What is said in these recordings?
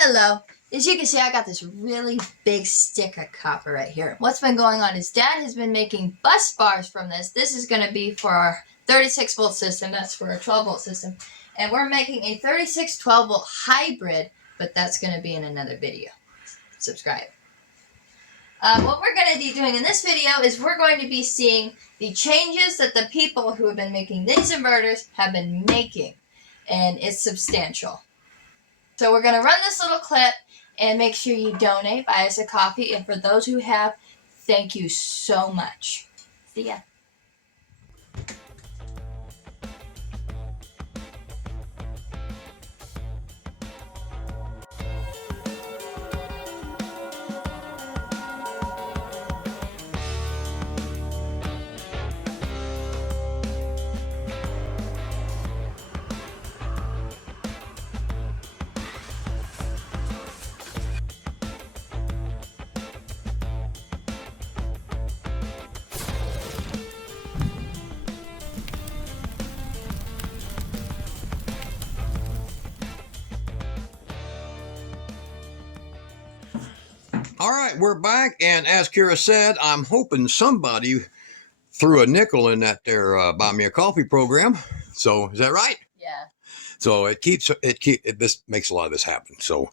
Hello. As you can see, I got this really big stick of copper right here. What's been going on is Dad has been making bus bars from this. This is going to be for our 36 volt system. That's for a 12 volt system. And we're making a 36 12 volt hybrid, but that's going to be in another video. Subscribe. What we're going to be doing in this video is we're going to be seeing the changes that the people who have been making these inverters have been making. And it's substantial. So we're going to run this little clip and make sure you donate, buy us a coffee. And for those who have, thank you so much. See ya. All right, we're back, and as Kira said, I'm hoping somebody threw a nickel in that there Buy Me a Coffee program. So is that right? Yeah. So this makes a lot of this happen. So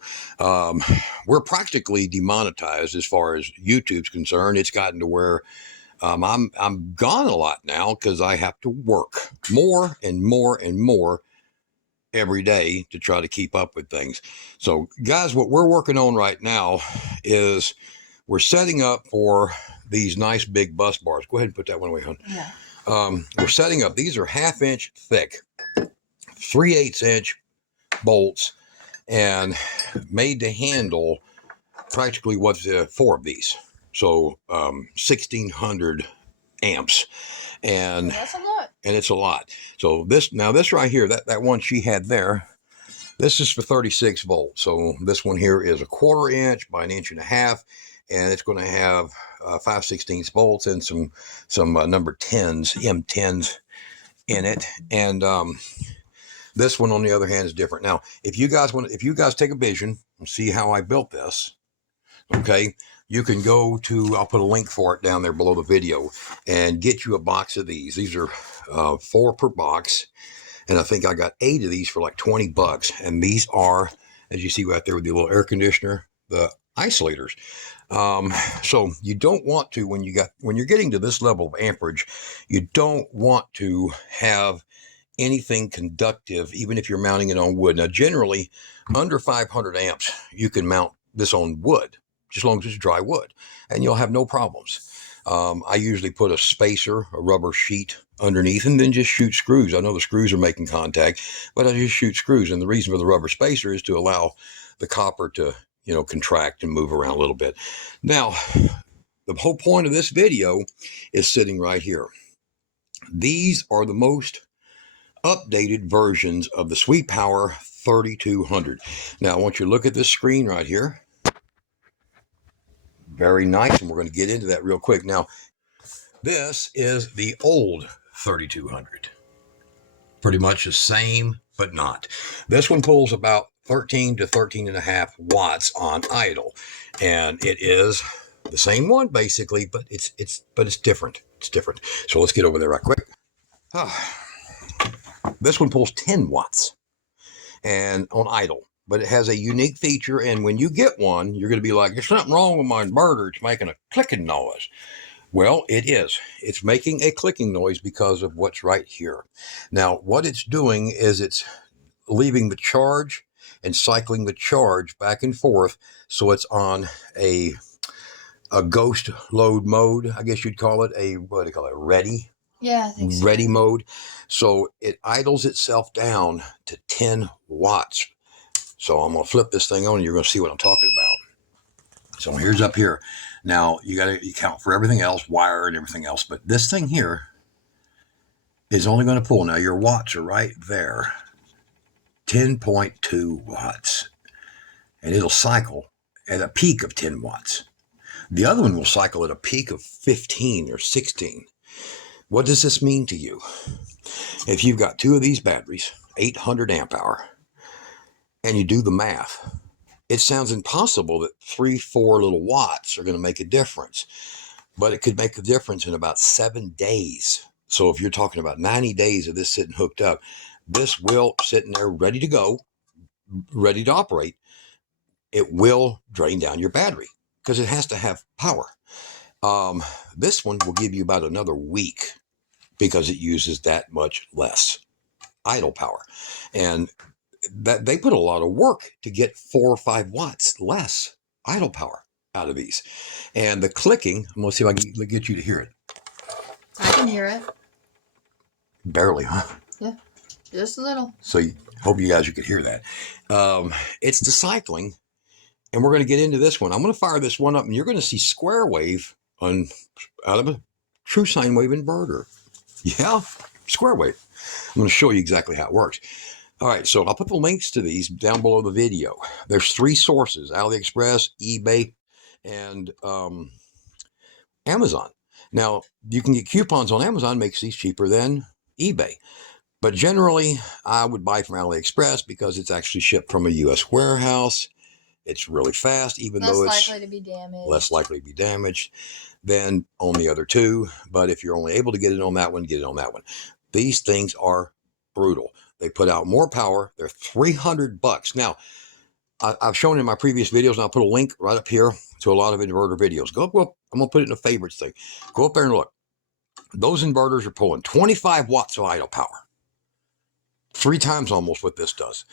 we're practically demonetized as far as YouTube's concerned. It's gotten to where I'm gone a lot now because I have to work more and more and more every day to try to keep up with things. So guys, what we're working on right now is we're setting up for these nice big bus bars. Go ahead and put that one away, hon. Yeah. We're setting up, these are 1/2 inch thick, 3/8 inch bolts, and made to handle practically what's 4 of these. So 1600 amps. And that's a lot. And it's a lot. So this right here, that one she had there, this is for 36 volts. So this one here is 1/4 inch by 1.5 inches, and it's going to have 5/16 volts and some number 10s, M10s in it. And this one, on the other hand, is different. Now, if you guys take a vision and see how I built this, okay, you can go to, I'll put a link for it down there below the video, and get you a box of these. These are 4 per box, and I think I got 8 of these for like $20. And these are, as you see right there with the little air conditioner, the isolators. So you don't want to, when you're getting to this level of amperage, you don't want to have anything conductive, even if you're mounting it on wood. Now, generally, under 500 amps, you can mount this on wood, just as long as it's dry wood, and you'll have no problems. I usually put a spacer, a rubber sheet underneath, and then just shoot screws. I know the screws are making contact, but I just shoot screws. And the reason for the rubber spacer is to allow the copper to, contract and move around a little bit. Now, the whole point of this video is sitting right here. These are the most updated versions of the SWI POWER 3200. Now, I want you to look at this screen right here. Very nice, and we're going to get into that real quick. Now, this is the old 3200. Pretty much the same, but not. This one pulls about 13 to 13.5 watts on idle, and it is the same one basically, but it's different. It's different. So let's get over there right quick. This one pulls 10 watts and on idle, but it has a unique feature. And when you get one, you're going to be like, there's something wrong with my inverter. It's making a clicking noise. Well, it is. It's making a clicking noise because of what's right here. Now, what it's doing is it's leaving the charge and cycling the charge back and forth. So it's on a ghost load mode, I guess you'd call it. What do you call it? Ready? Yeah, I think so. Ready mode. So it idles itself down to 10 watts. So I'm going to flip this thing on, and you're going to see what I'm talking about. So here's up here. Now you got to account for everything else, wire and everything else. But this thing here is only going to pull. Now your watts are right there. 10.2 watts. And it'll cycle at a peak of 10 watts. The other one will cycle at a peak of 15 or 16. What does this mean to you? If you've got 2 of these batteries, 800 amp hour, and you do the math, it sounds impossible that 3-4 little watts are going to make a difference, but it could make a difference in about 7 days. So if you're talking about 90 days of this sitting hooked up, this will sitting there ready to go, ready to operate. It will drain down your battery because it has to have power. This one will give you about another week because it uses that much less idle power. And that they put a lot of work to get 4 or 5 watts less idle power out of these. And the clicking, I'm going to see if I can get you to hear it. I can hear it. Barely, huh? Yeah, just a little. So hope you guys could hear that. It's the cycling, and we're going to get into this one. I'm going to fire this one up, and you're going to see square wave out of a true sine wave inverter. Yeah, square wave. I'm going to show you exactly how it works. All right, so I'll put the links to these down below the video. There's 3 sources: AliExpress, eBay, and Amazon. Now, you can get coupons on Amazon, makes these cheaper than eBay. But generally, I would buy from AliExpress because it's actually shipped from a U.S. warehouse. It's really fast, even though it's less likely to be damaged. Less likely to be damaged than on the other 2. But if you're only able to get it on that one, get it on that one. These things are brutal. They put out more power. They're $300. Now, I've shown in my previous videos, and I'll put a link right up here to a lot of inverter videos. Go up, I'm going to put it in the favorites thing. Go up there and look. Those inverters are pulling 25 watts of idle power. 3 times almost what this does.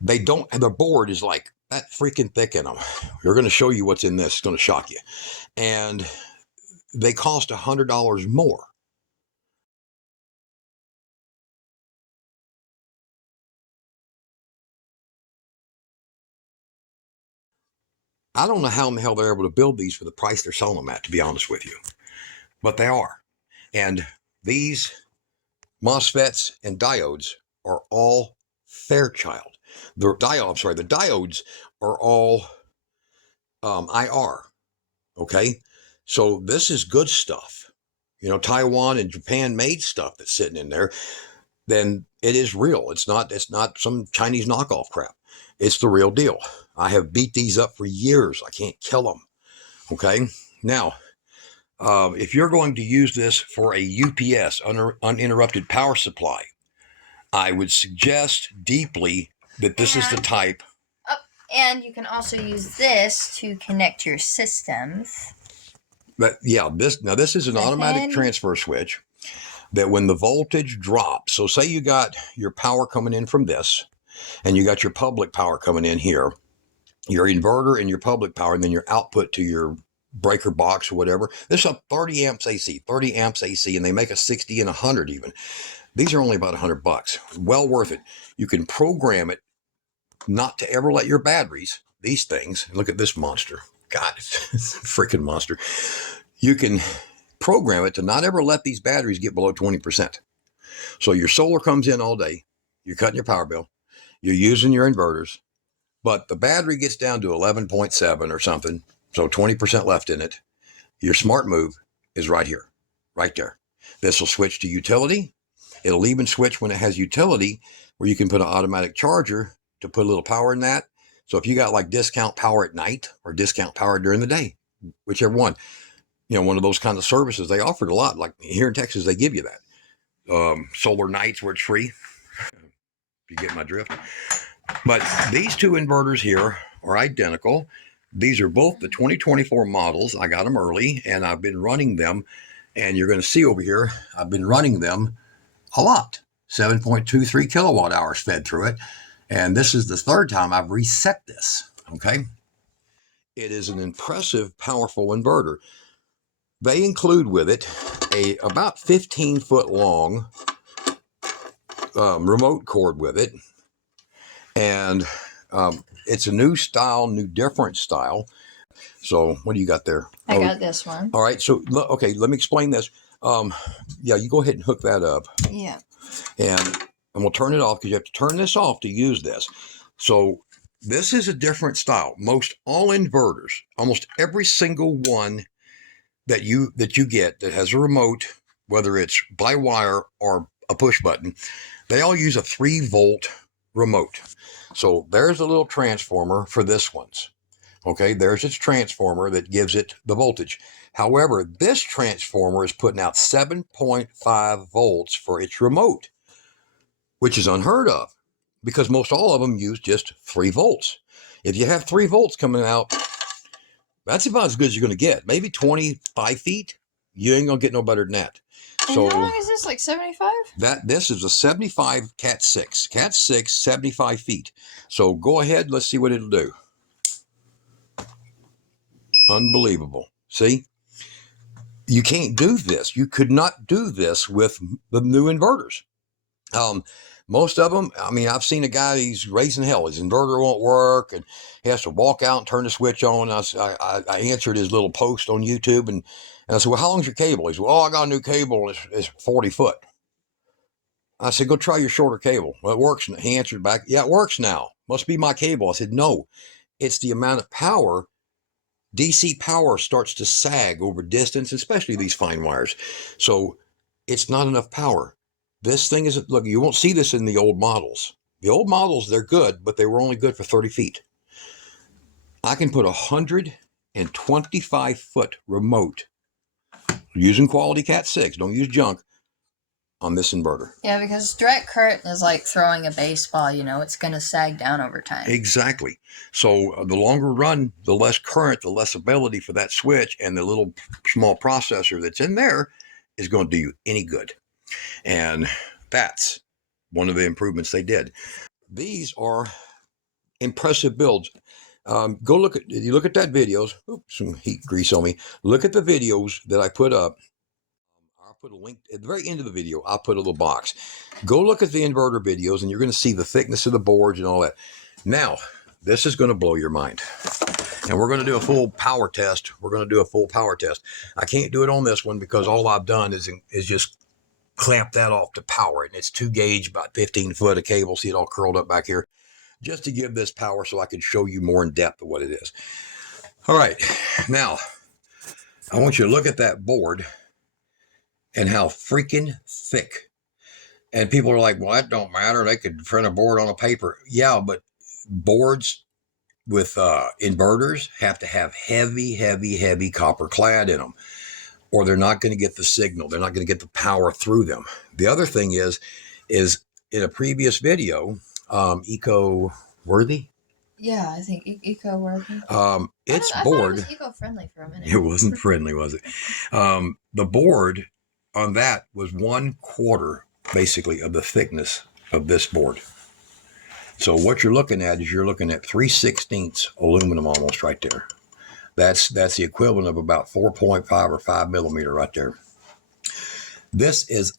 They don't, the board is like that freaking thick in them. We're going to show you what's in this. It's going to shock you. And they cost $100 more. I don't know how in the hell they're able to build these for the price they're selling them at, to be honest with you. But they are. And these MOSFETs and diodes are all Fairchild. The diodes are all IR. Okay? So this is good stuff. You know, Taiwan and Japan made stuff that's sitting in there. Then it is real. It's not some Chinese knockoff crap. It's the real deal. I have beat these up for years. I can't kill them. Okay? Now, if you're going to use this for a UPS, uninterrupted power supply, I would suggest deeply that this is the type. And you can also use this to connect your systems. But yeah, this is an automatic transfer switch that when the voltage drops, so say you got your power coming in from this, and you got your public power coming in here, your inverter and your public power, and then your output to your breaker box or whatever. This is up 30 amps AC, and they make a 60 and 100 even. These are only about $100. Well worth it. You can program it not to ever let your batteries, these things, look at this monster. God, it's a freaking monster. You can program it to not ever let these batteries get below 20%. So your solar comes in all day. You're cutting your power bill. You're using your inverters. But the battery gets down to 11.7 or something, so 20% left in it. Your smart move is right here, right there. This will switch to utility. It'll even switch when it has utility where you can put an automatic charger to put a little power in that. So if you got like discount power at night or discount power during the day, whichever one, you know, one of those kind of services, they offered a lot. Like here in Texas, they give you that. Solar nights where it's free, if you get my drift. But these 2 inverters here are identical. These are both the 2024 models. I got them early, and I've been running them. And you're going to see over here, I've been running them a lot. 7.23 kilowatt hours fed through it. And this is the 3rd time I've reset this. Okay? It is an impressive, powerful inverter. They include with it a about 15-foot long remote cord with it. And it's a new style, different style. So what do you got there? I got this one. All right. So, okay, let me explain this. Yeah, you go ahead and hook that up. Yeah. And we'll turn it off because you have to turn this off to use this. So this is a different style. Most all inverters, almost every single one that you get that has a remote, whether it's by wire or a push button, they all use a 3-volt remote. So there's a little transformer for this one's. Okay, there's its transformer that gives it the voltage. However, this transformer is putting out 7.5 volts for its remote, which is unheard of because most all of them use just 3 volts. If you have 3 volts coming out, that's about as good as you're going to get. Maybe 25 feet. You ain't going to get no better than that. And how long is this? Like 75? This is a 75 Cat 6. Cat 6, 75 feet. So go ahead. Let's see what it'll do. Unbelievable. See? You can't do this. You could not do this with the new inverters. Most of them, I mean, I've seen a guy, he's raising hell. His inverter won't work, and he has to walk out and turn the switch on. I answered his little post on YouTube, and I said, well, how long's your cable? He said, well, I got a new cable, and it's 40 foot. I said, go try your shorter cable. Well, it works. He answered back, yeah, it works now. Must be my cable. I said, no, it's the amount of power. DC power starts to sag over distance, especially these fine wires. So it's not enough power. This thing isn't, look, you won't see this in the old models. The old models, they're good, but they were only good for 30 feet. I can put a 125 foot remote using quality Cat 6, don't use junk, on this inverter. Yeah, because direct current is like throwing a baseball, you know, it's going to sag down over time. Exactly. So the longer run, the less current, the less ability for that switch, and the little small processor that's in there is going to do you any good. And that's one of the improvements they did. These are impressive builds. Go look at, you look at that videos. Oops, some heat grease on me. Look at the videos that I put up. I'll put a link at the very end of the video. I'll put a little box. Go look at the inverter videos, and you're going to see the thickness of the boards and all that. Now, this is going to blow your mind. And we're going to do a full power test. I can't do it on this one because all I've done is just clamp that off to power it. And it's 2 gauge, about 15 foot of cable. See it all curled up back here, just to give this power so I can show you more in depth of what it is. All right. Now, I want you to look at that board and how freaking thick. And people are like, well, that don't matter. They could print a board on a paper. Yeah, but boards with inverters have to have heavy copper clad in them, or they're not going to get the signal. They're not going to get the power through them. The other thing is in a previous video, eco-worthy? Yeah, I think eco-worthy. Its I board. thought it was eco-friendly for a minute. It wasn't friendly, was it? The board on that was 1/4, basically, of the thickness of this board. So what you're looking at is 3/16 aluminum almost right there. That's the equivalent of about 4.5 or 5 millimeter right there. This is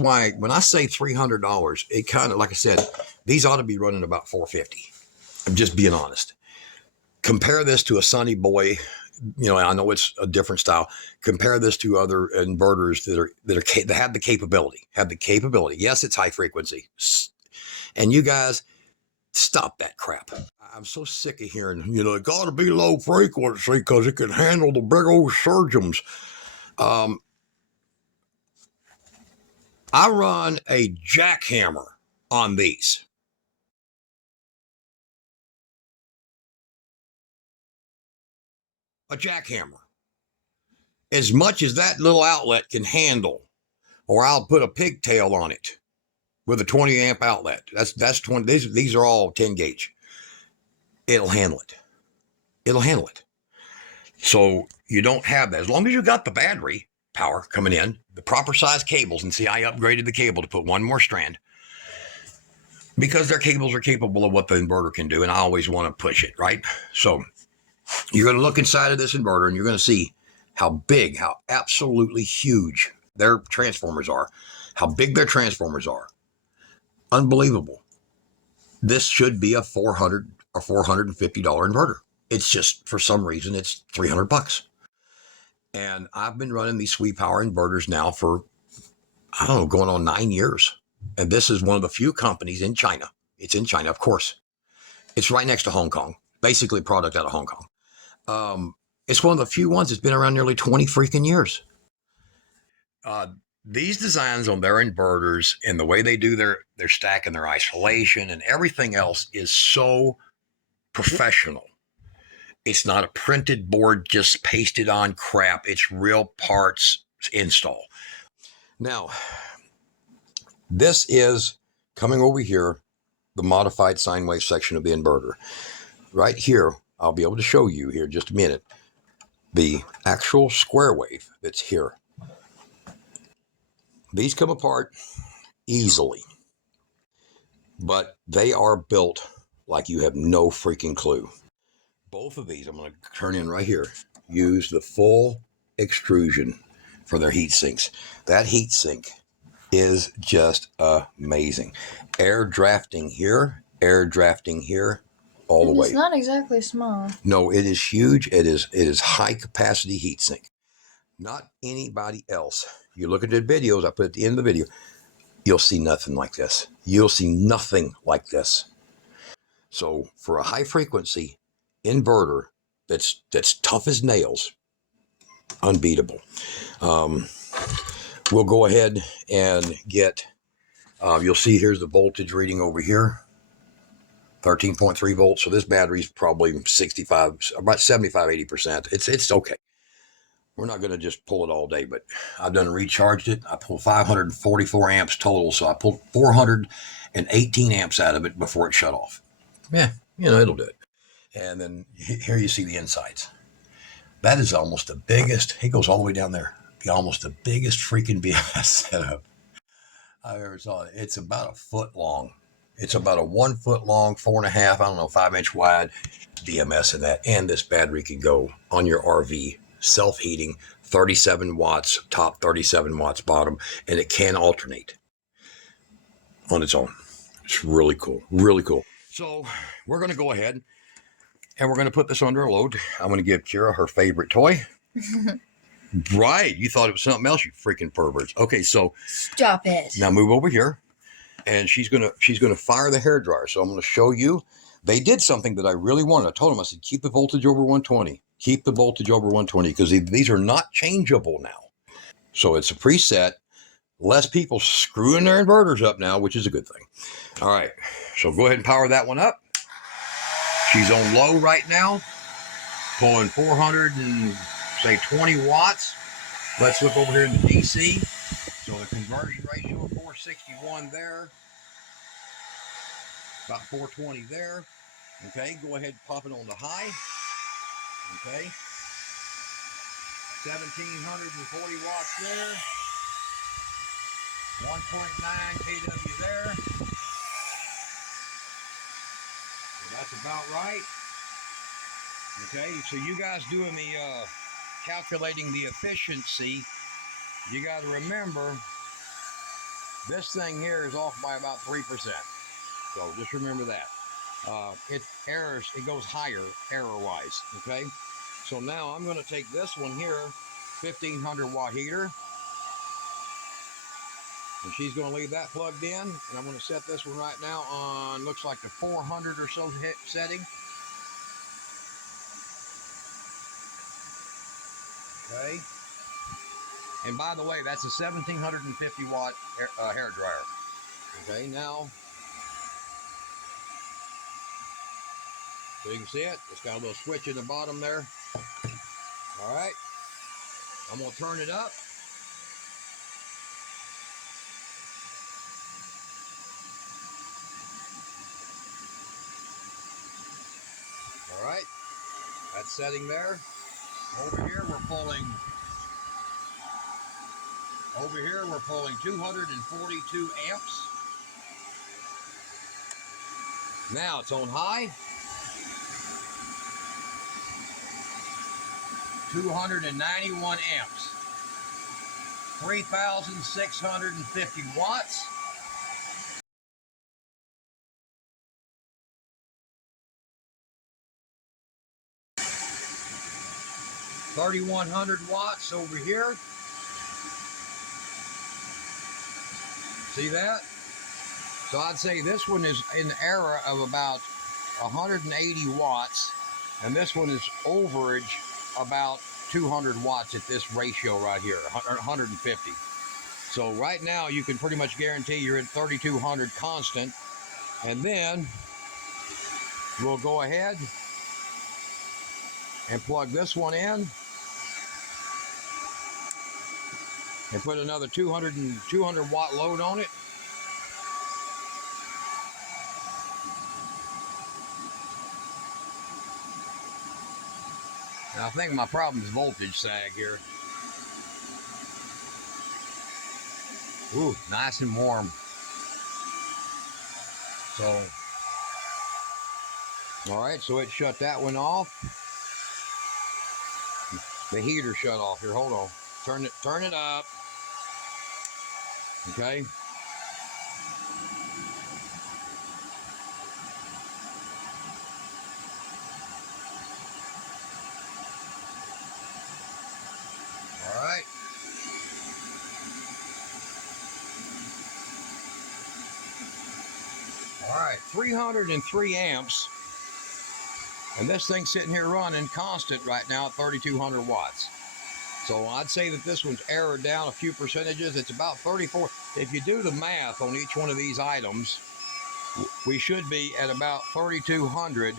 why when I say $300, it kind of, like I said, these ought to be running about $450. I'm just being honest. Compare this to a Sunny Boy. You know, I know it's a different style. Compare this to other inverters that have the capability. Yes, it's high frequency. And you guys, stop that crap. I'm so sick of hearing, you know, it got to be low frequency because it can handle the big old surgeons. I run a jackhammer on these. A jackhammer. As much as that little outlet can handle, or I'll put a pigtail on it with a 20 amp outlet. That's 20. These are all 10 gauge. It'll handle it. So you don't have that. As long as you got the battery power coming in, the proper size cables, and see, I upgraded the cable to put one more strand because their cables are capable of what the inverter can do, and I always want to push it, right? So you're going to look inside of this inverter, and you're going to see how big, how absolutely huge their transformers are, how big their transformers are. Unbelievable. This should be a $400 or $450 inverter. It's just, for some reason, it's $300. And I've been running these SWI Power inverters now for, I don't know, going on 9 years. And this is one of the few companies in China. It's in China, of course. It's right next to Hong Kong, basically a product out of Hong Kong. It's one of the few ones that's been around nearly 20 freaking years. these designs on their inverters and the way they do their stack and their isolation and everything else is so professional. It's not a printed board just pasted on crap. It's real parts install. Now, this is coming over here, the modified sine wave section of the inverter. Right here, I'll be able to show you here in just a minute the actual square wave that's here. These come apart easily, but they are built like you have no freaking clue. Both of these, I'm going to turn in right here, use the full extrusion for their heat sinks. That heat sink is just amazing. Air drafting here, all the way. It's not exactly small. No, it is huge. It is high capacity heat sink. Not anybody else. You look at the videos I put at the end of the video, you'll see nothing like this. You'll see nothing like this. So for a high frequency inverter that's tough as nails, unbeatable. We'll go ahead and get, you'll see here's the voltage reading over here, 13.3 volts. So this battery's probably 65, about 75, 80%. It's okay. We're not going to just pull it all day, but I've done recharged it. I pulled 544 amps total. So I pulled 418 amps out of it before it shut off. Yeah, it'll do it. And then here you see the insides. That is almost the biggest, it goes all the way down there, almost the biggest freaking BMS setup I've ever saw. It's about a foot long. It's about a 1 foot long, 4.5, 5 inch wide BMS in that. And this battery can go on your RV, self-heating, 37 watts, top 37 watts bottom, and it can alternate on its own. It's really cool, really cool. So we're going to go ahead and we're going to put this under a load. I'm going to give Kira her favorite toy. Right. You thought it was something else, you freaking perverts. Okay, so stop it. Now move over here. And she's gonna fire the hairdryer. So I'm going to show you. They did something that I really wanted. I told them, I said, keep the voltage over 120. Keep the voltage over 120 because these are not changeable now. So it's a preset. Less people screwing their inverters up now, which is a good thing. All right. So go ahead and power that one up. She's on low right now, pulling 420 watts. Let's look over here in the DC. So the conversion ratio of 461 there, about 420 there. Okay, go ahead and pop it on the high. Okay, 1740 watts there, 1.9 kW there. So that's about right. Okay, so you guys doing the calculating the efficiency, you got to remember this thing here is off by about 3%. So just remember that. It goes higher error-wise. Okay, so now I'm going to take this one here, 1500 watt heater, and she's going to leave that plugged in, and I'm going to set this one right now on, looks like the 400 or so setting. Okay, and by the way, that's a 1750 watt hair dryer. Okay, now, so you can see it, it's got a little switch in the bottom there. All right, I'm gonna turn it up. All right, that's setting there. Over here we're pulling 242 amps. Now it's on high. 291 amps. 3,650 watts. $3,100 watts over here. See that? So I'd say this one is in error of about 180 watts, and this one is overage about 200 watts at this ratio right here, 150. So right now you can pretty much guarantee you're at 3200 constant. And then we'll go ahead and plug this one in and put another 200 watt load on it. Now, I think my problem is voltage sag here. Ooh, nice and warm. So, all right, so it shut that one off. The heater shut off here. Hold on. Turn it up. Okay. All right. All right, 303 amps. And this thing's sitting here running constant right now at 3200 watts. So I'd say that this one's errored down a few percentages. It's about 34. If you do the math on each one of these items, we should be at about 3200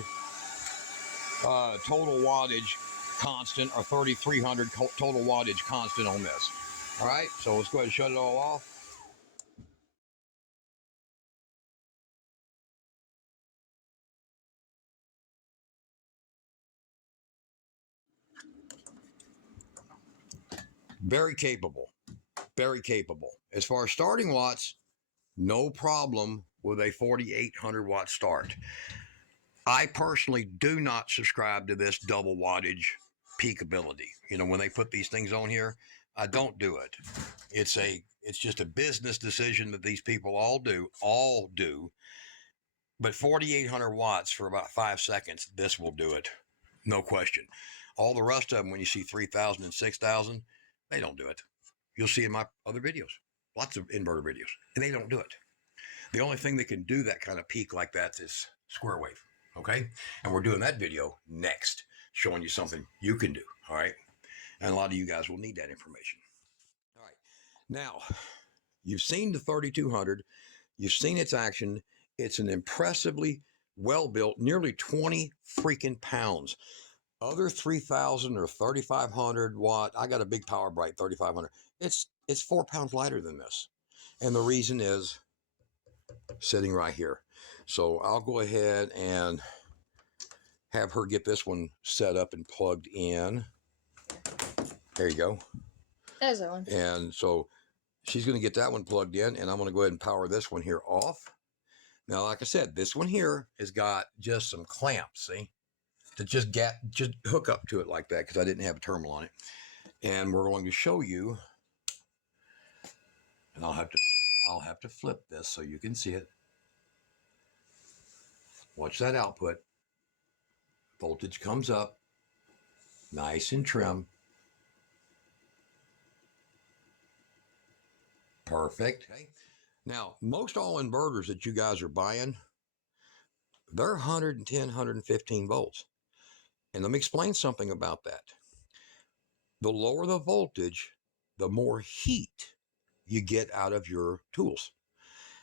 total wattage constant, or 3300 total wattage constant on this. All right, so let's go ahead and shut it all off. Very capable, very capable. As far as starting watts, no problem with a 4800 watt start. I personally do not subscribe to this double wattage peak ability. You know, when they put these things on here, I don't do it. It's just a business decision that these people all do. But 4800 watts for about 5 seconds, this will do it. No question. All the rest of them, when you see 3000 and 6000, they don't do it. You'll see in my other videos, lots of inverter videos, and they don't do it. The only thing that can do that kind of peak like that is square wave. Okay. And we're doing that video next, showing you something you can do. All right. And a lot of you guys will need that information. All right. Now, you've seen the 3200, you've seen its action. It's an impressively well built, nearly 20 freaking pounds. Other 3000 or 3500 watt, I got a big Power Bright 3500. It's 4 pounds lighter than this. And the reason is sitting right here. So I'll go ahead and have her get this one set up and plugged in. There you go. There's that one. And so she's going to get that one plugged in, and I'm going to go ahead and power this one here off. Now, like I said, this one here has got just some clamps, see, to just hook up to it like that, because I didn't have a terminal on it. And we're going to show you, and I'll have to flip this so you can see it. Watch that output. Voltage comes up, nice and trim. Perfect. Okay. Now, most all inverters that you guys are buying, they're 110, 115 volts. And let me explain something about that. The lower the voltage, the more heat you get out of your tools.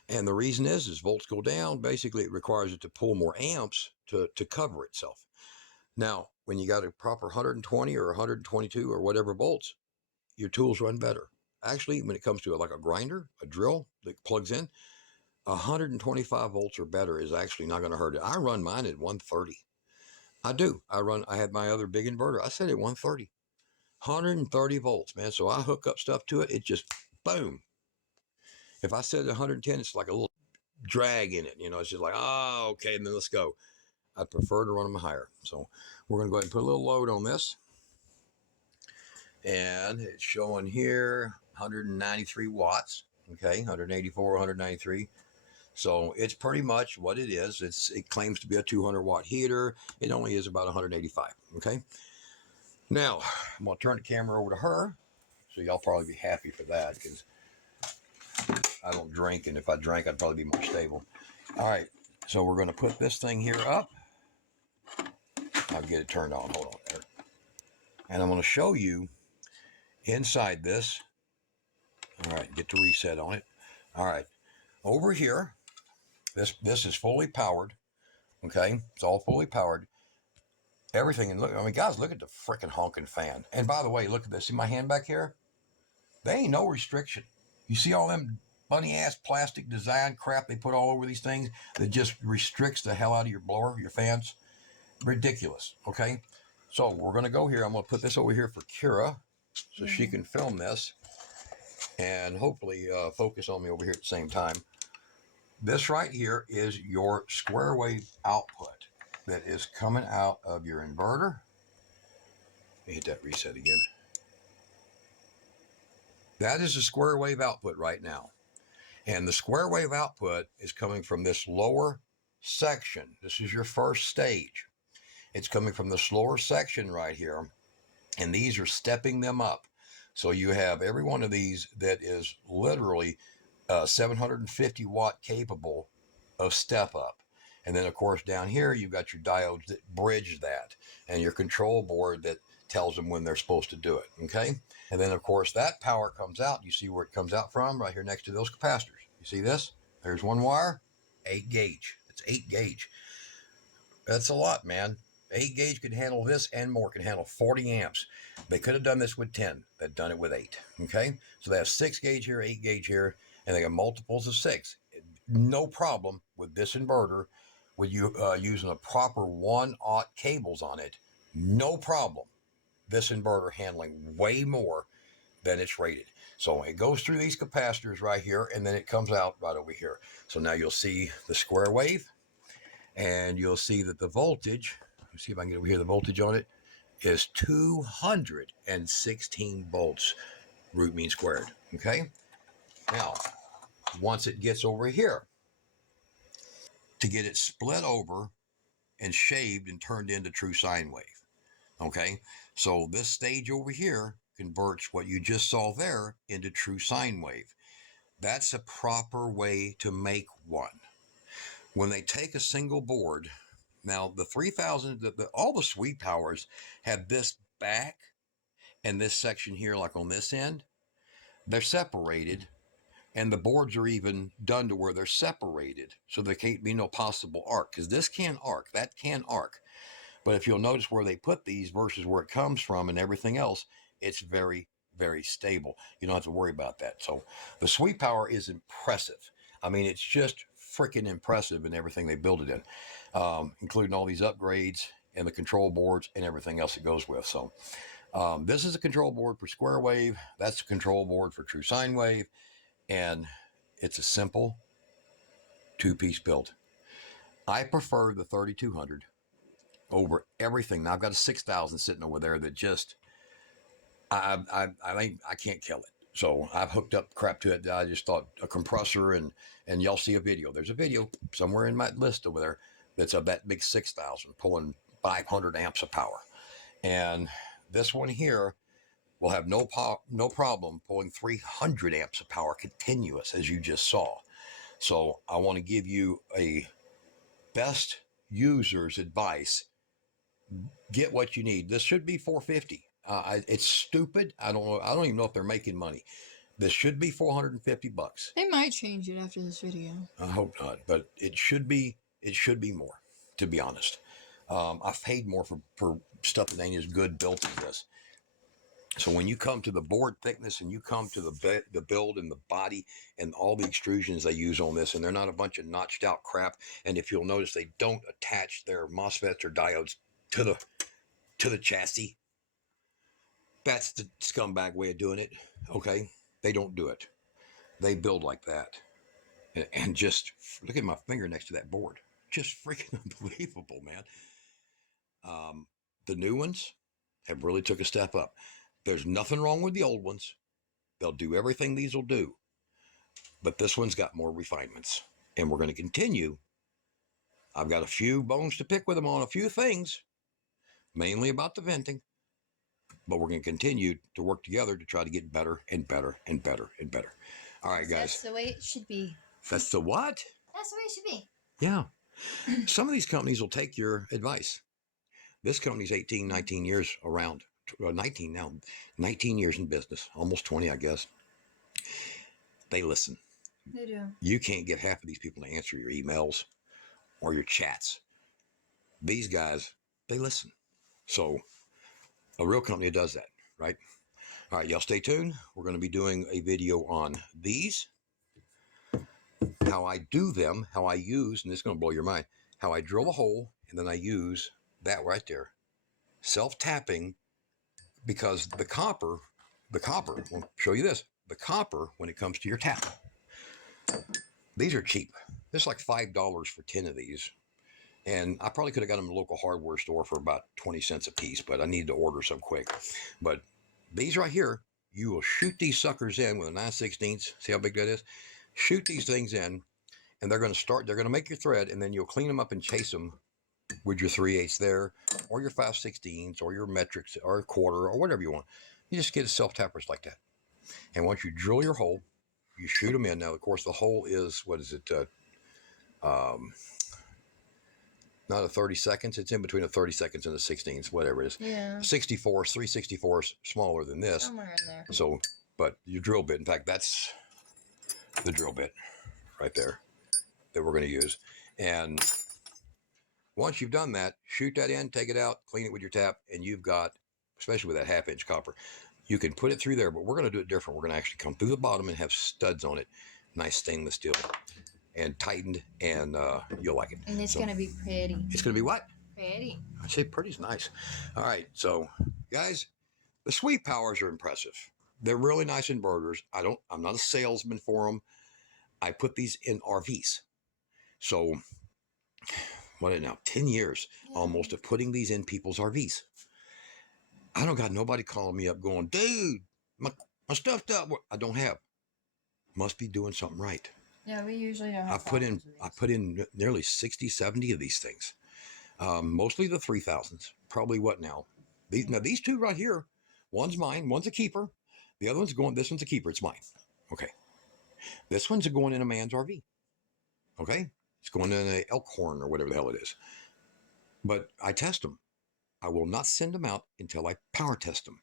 And the reason is volts go down. Basically, it requires it to pull more amps to cover itself. Now, when you got a proper 120 or 122 or whatever volts, your tools run better. Actually, when it comes to like a grinder, a drill that plugs in, 125 volts or better is actually not going to hurt it. I run mine at 130. I do. I had my other big inverter. I set it at 130. 130 volts, man. So I hook up stuff to it. It just, boom. If I set it at 110, it's like a little drag in it. You know, it's just like, oh, okay, then let's go. I prefer to run them higher. So we're going to go ahead and put a little load on this. And it's showing here 193 watts. Okay, 184, 193. So it's pretty much what it is. It claims to be a 200 watt heater. It only is about 185. Okay. Now, I'm going to turn the camera over to her. So y'all probably be happy for that, because I don't drink. And if I drank, I'd probably be more stable. All right. So we're going to put this thing here up. I'll get it turned on. Hold on there. And I'm going to show you inside this. All right. get to reset on it. All right, over here, this is fully powered. Okay, it's all fully powered. Everything, and look, I mean, guys, look at the freaking honking fan. And by the way, look at this. See my hand back here? There ain't no restriction. You see all them bunny ass plastic design crap they put all over these things that just restricts the hell out of your blower, your fans? Ridiculous. Okay, so we're going to go here. I'm going to put this over here for Kira so she can film this and hopefully focus on me over here at the same time. This right here is your square wave output that is coming out of your inverter. Let me hit that reset again. That is the square wave output right now. And the square wave output is coming from this lower section. This is your first stage. It's coming from this lower section right here. And these are stepping them up. So you have every one of these that is literally 750 watt capable of step up. And then, of course, down here, you've got your diodes that bridge that and your control board that tells them when they're supposed to do it. Okay. And then, of course, that power comes out. You see where it comes out from right here next to those capacitors. You see this? There's one wire, 8 gauge. It's 8 gauge. That's a lot, man. 8 gauge could handle this and more, can handle 40 amps. They could have done this with 10. They've done it with 8. Okay. So they have 6 gauge here, 8 gauge here, and they got multiples of 6. No problem with this inverter with you using a proper 1-aught cables on it. No problem. This inverter handling way more than it's rated. So it goes through these capacitors right here, and then it comes out right over here. So now you'll see the square wave, and you'll see that the voltage, let's see if I can get over here, the voltage on it is 216 volts, root mean squared. Okay. Now, once it gets over here, to get it split over and shaved and turned into true sine wave. Okay, so this stage over here converts what you just saw there into true sine wave. That's a proper way to make one. When they take a single board, now the 3000, all the SWI powers have this back and this section here, like on this end, they're separated. And the boards are even done to where they're separated, so there can't be no possible arc, because this can arc, that can arc. But if you'll notice where they put these versus where it comes from and everything else, it's very, very stable. You don't have to worry about that. So the SWI power is impressive. I mean, it's just freaking impressive in everything they build it in, including all these upgrades and the control boards and everything else that goes with. So this is a control board for square wave. That's a control board for true sine wave. And it's a simple 2-piece build. I prefer the 3200 over everything. Now I've got a 6000 sitting over there that just, I can't kill it. So I've hooked up crap to it. I just thought a compressor, and y'all see a video. There's a video somewhere in my list over there that's of that big 6000 pulling 500 amps of power. And this one here will have no problem pulling 300 amps of power continuous, as you just saw. So I want to give you a best user's advice. Get what you need. This should be $450. It's stupid. I don't know. I don't even know if they're making money. This should be $450. They might change it after this video. I hope not, but it should be more, to be honest. I've paid more for stuff that ain't as good built as this. So when you come to the board thickness and you come to the build and the body and all the extrusions they use on this, and they're not a bunch of notched out crap. And if you'll notice, they don't attach their MOSFETs or diodes to the chassis. That's the scumbag way of doing it. Okay, they don't do it. They build like that, and just look at my finger next to that board. Just freaking unbelievable, man. The new ones have really took a step up. There's nothing wrong with the old ones. They'll do everything these will do. But this one's got more refinements. And we're going to continue. I've got a few bones to pick with them on a few things, mainly about the venting. But we're going to continue to work together to try to get better and better and better and better. All right, guys. That's the way it should be. That's the what? That's the way it should be. Yeah. Some of these companies will take your advice. This company's 18, 19 years around. 19 now, 19 years in business, almost 20, I guess. they listen. They do. You can't get half of these people to answer your emails or your chats. These guys, they listen. So a real company does that, right? All right, y'all stay tuned. We're going to be doing a video on these, how I do them, how I use, and this is going to blow your mind, how I drill a hole, and then I use that right there, self-tapping, because the copper, I'll show you this, the copper, when it comes to your tap, these are cheap. This is like $5 for 10 of these. And I probably could have got them in a local hardware store for about 20 cents a piece, but I needed to order some quick. But these right here, you will shoot these suckers in with a 9/16. See how big that is? Shoot these things in, and they're going to make your thread, and then you'll clean them up and chase them with your 3/8 there, or your 5/16, or your metrics, or a quarter, or whatever you want. You just get self-tappers like that. And once you drill your hole, you shoot them in. Now, of course, the hole is, what is it? Not a 30 seconds. It's in between a 30 seconds and a 16th, whatever it is. Yeah. 64s, 3/64s, smaller than this. Somewhere in there. So, but your drill bit, in fact, that's the drill bit right there that we're going to use. And once you've done that, shoot that in, take it out, clean it with your tap, and you've got, especially with that 1/2-inch copper, you can put it through there, but we're going to do it different. We're going to actually come through the bottom and have studs on it, nice stainless steel, and tightened, and you'll like it. And it's going to be pretty. It's going to be what? Pretty. I'd say pretty's nice. All right, so guys, the SWI Powers are impressive. They're really nice inverters. I'm not a salesman for them. I put these in RVs. So what is it now? 10 years almost of putting these in people's RVs. I don't got nobody calling me up going, dude, my stuff's up. I don't have. Must be doing something right. Yeah, we usually don't have I put in nearly 60, 70 of these things. Mostly the 3000s. Probably what now? These two right here, one's mine, one's a keeper. The other one's this one's a keeper, it's mine. Okay. This one's going in a man's RV. Okay? It's going in an Elkhorn or whatever the hell it is. But I test them. I will not send them out until I power test them.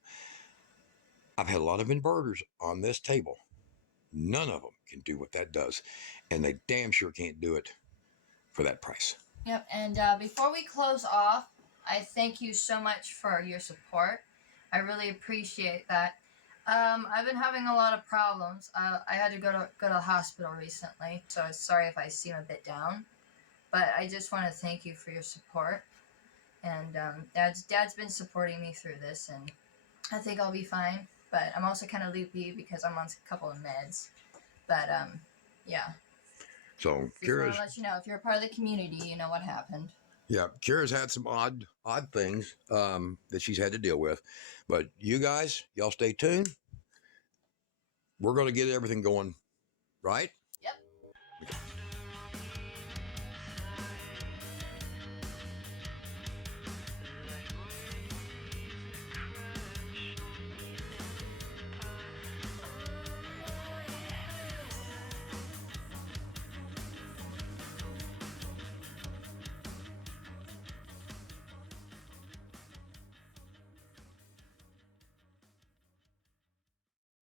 I've had a lot of inverters on this table. None of them can do what that does. And they damn sure can't do it for that price. Yep, and before we close off, I thank you so much for your support. I really appreciate that. I've been having a lot of problems. I had to go to the hospital recently, so sorry if I seem a bit down. But I just want to thank you for your support. And Dad's been supporting me through this, and I think I'll be fine. But I'm also kind of loopy because I'm on a couple of meds. But yeah. So Just want to let you know, if you're a part of the community, you know what happened. Yeah, Kira's had some odd things that she's had to deal with. But you guys, y'all stay tuned. We're going to get everything going right.